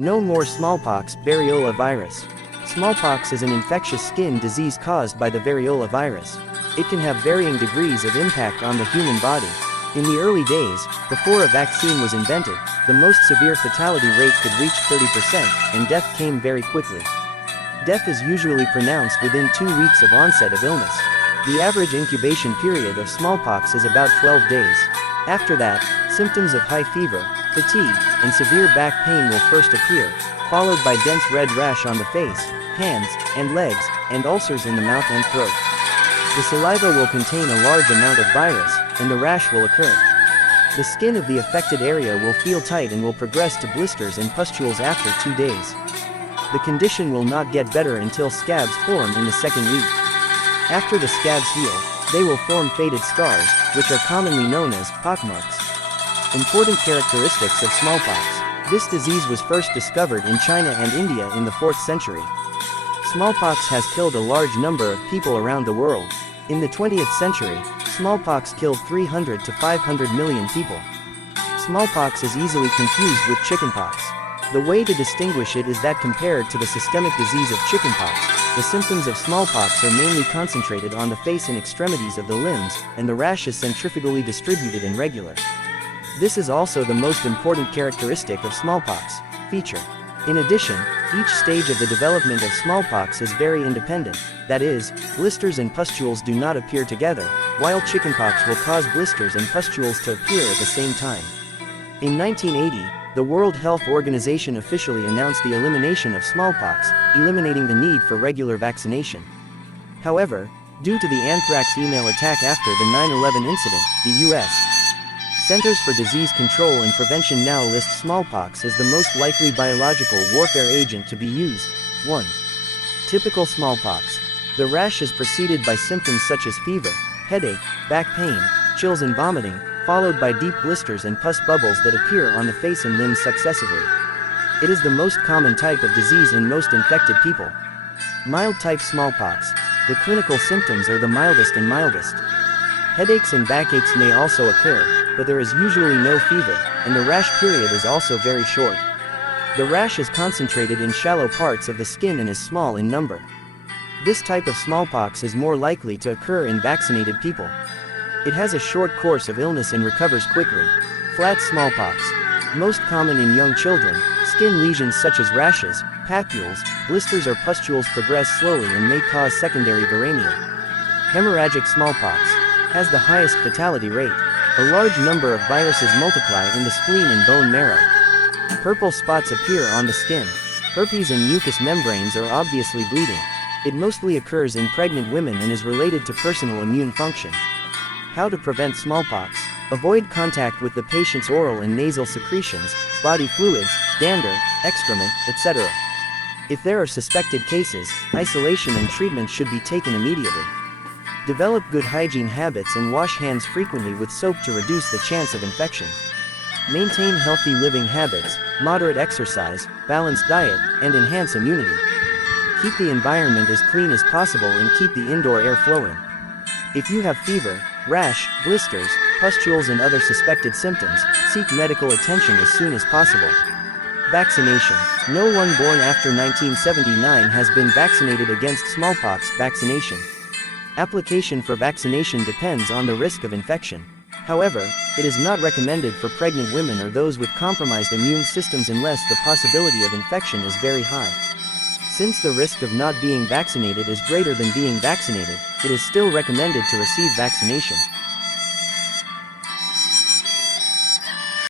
No more smallpox, variola virus. Smallpox is an infectious skin disease caused by the variola virus. It can have varying degrees of impact on the human body. In the early days, before a vaccine was invented, the most severe fatality rate could reach 30%, and death came very quickly. Death is usually pronounced within 2 weeks of onset of illness. The average incubation period of smallpox is about 12 days. After that, symptoms of high fever, fatigue, and severe back pain will first appear, followed by dense red rash on the face, hands, and legs, and ulcers in the mouth and throat. The saliva will contain a large amount of virus, and the rash will occur. The skin of the affected area will feel tight and will progress to blisters and pustules after 2 days. The condition will not get better until scabs form in the second week. After the scabs heal, they will form faded scars, which are commonly known as pockmarks. Important characteristics of smallpox. This disease was first discovered in China and India in the 4th century. Smallpox has killed a large number of people around the world. In the 20th century, smallpox killed 300 to 500 million people. Smallpox is easily confused with chickenpox. The way to distinguish it is that compared to the systemic disease of chickenpox, the symptoms of smallpox are mainly concentrated on the face and extremities of the limbs, and the rash is centrifugally distributed and regular. This is also the most important characteristic of smallpox feature. In addition, each stage of the development of smallpox is very independent, that is, blisters and pustules do not appear together, while chickenpox will cause blisters and pustules to appear at the same time. In 1980, the World Health Organization officially announced the elimination of smallpox, eliminating the need for regular vaccination. However, due to the anthrax email attack after the 9/11 incident, the U.S. Centers for Disease Control and Prevention now lists smallpox as the most likely biological warfare agent to be used. 1. Typical smallpox. The rash is preceded by symptoms such as fever, headache, back pain, chills and vomiting, followed by deep blisters and pus bubbles that appear on the face and limbs successively. It is the most common type of disease in most infected people. Mild type smallpox. The clinical symptoms are the mildest and mildest. Headaches and backaches may also occur, but there is usually no fever, and the rash period is also very short. The rash is concentrated in shallow parts of the skin and is small in number. This type of smallpox is more likely to occur in vaccinated people. It has a short course of illness and recovers quickly. Flat smallpox. Most common in young children, skin lesions such as rashes, papules, blisters or pustules progress slowly and may cause secondary viremia. Hemorrhagic smallpox has the highest fatality rate. A large number of viruses multiply in the spleen and bone marrow. Purple spots appear on the skin. Herpes and mucous membranes are obviously bleeding. It mostly occurs in pregnant women and is related to personal immune function. How to prevent smallpox. Avoid contact with the patient's oral and nasal secretions, body fluids, dander, excrement, etc. If there are suspected cases, isolation and treatment should be taken immediately. Develop good hygiene habits and wash hands frequently with soap to reduce the chance of infection. Maintain healthy living habits, moderate exercise, balanced diet, and enhance immunity. Keep the environment as clean as possible and keep the indoor air flowing. If you have fever, rash, blisters, pustules and other suspected symptoms, seek medical attention as soon as possible. Vaccination. No one born after 1979 has been vaccinated against smallpox. Vaccination. Application for vaccination depends on the risk of infection. However, it is not recommended for pregnant women or those with compromised immune systems unless the possibility of infection is very high. Since the risk of not being vaccinated is greater than being vaccinated, it is still recommended to receive vaccination.